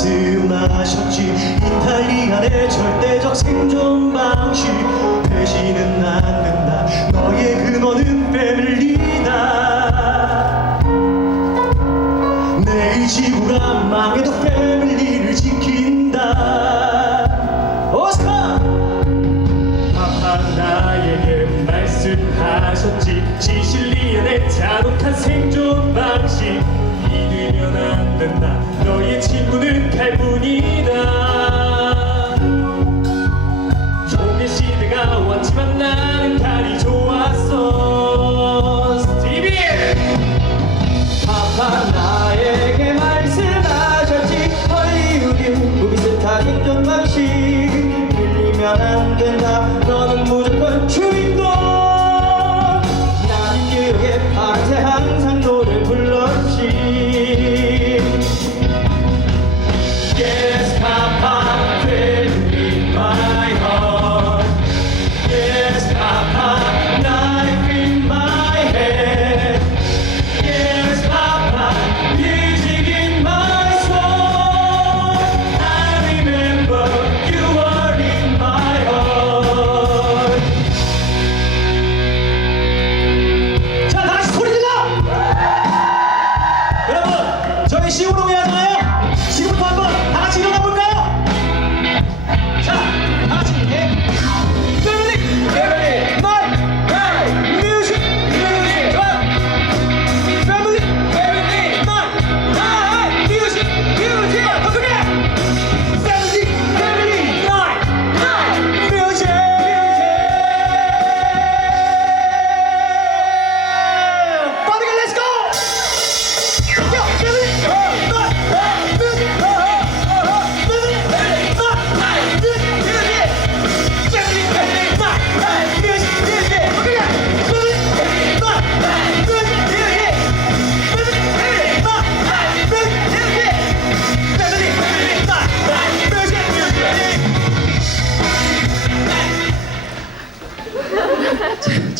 말씀하셨지. 이탈리안의 절대적 생존 방식. 되지는 않는다. 너의 근원은 패밀리다. 내일 지구가 망해도 패밀리 친구는 칼뿐이다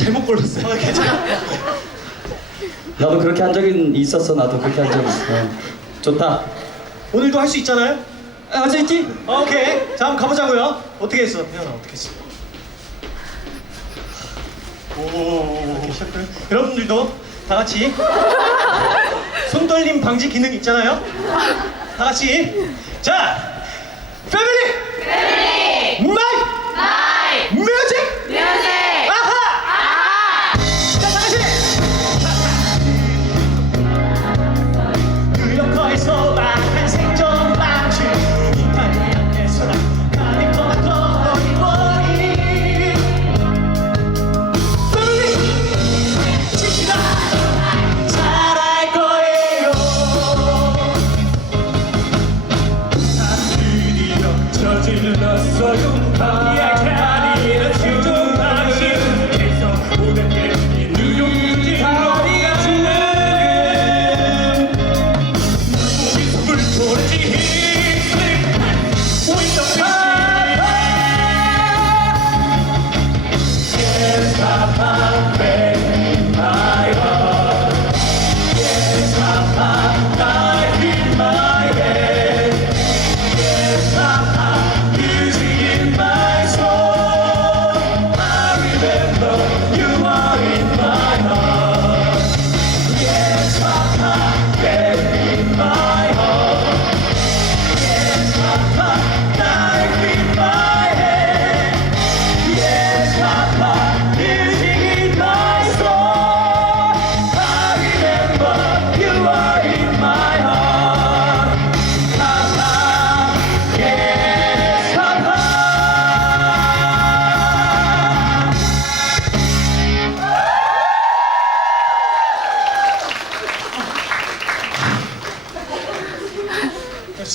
잘못 골랐어요. 아, 괜찮아. 나도 그렇게 한 적이 있었어. 나도 그렇게 한적 있어. 좋다. 오늘도 할 수 있잖아요. 아, 할수 있지? 오케이. 자, 한번 가보자고요. 어떻게 했어? 태연아, 어떻게 했어? 오, 이렇게 시작돼요? 여러분들도 다 같이 손 떨림 방지 기능 있잖아요. 다 같이 자,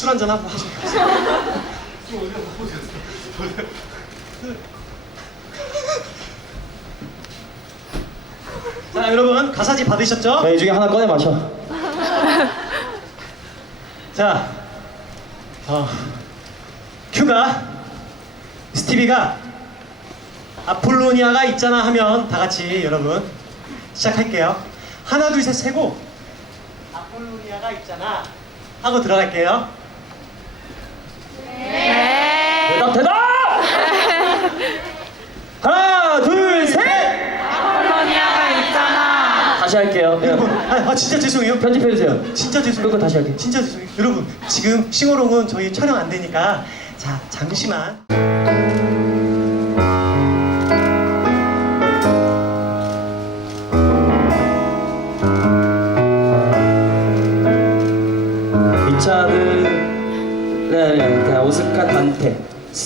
술 한잔 하고 하자. 자 여러분 가사지 받으셨죠? 야, 이 중에 하나 꺼내 마셔. 자, 어, 큐가 스티비가 아폴로니아가 있잖아 하면 다 같이 여러분 시작할게요. 하나 둘 셋 세고 아폴로니아가 있잖아 하고 들어갈게요. 대답, 대답! 하나, 둘, 셋. 콜로니아가 있잖아. 다시 할게요. 여러분, 아, 아, 진짜 죄송해요. 편집해 주세요. 진짜 죄송해요. 그거 다시 할게요. 진짜 죄송해요. 여러분, 지금 싱어롱은 저희 촬영 안 되니까 자 잠시만.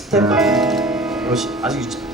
스텝, 아직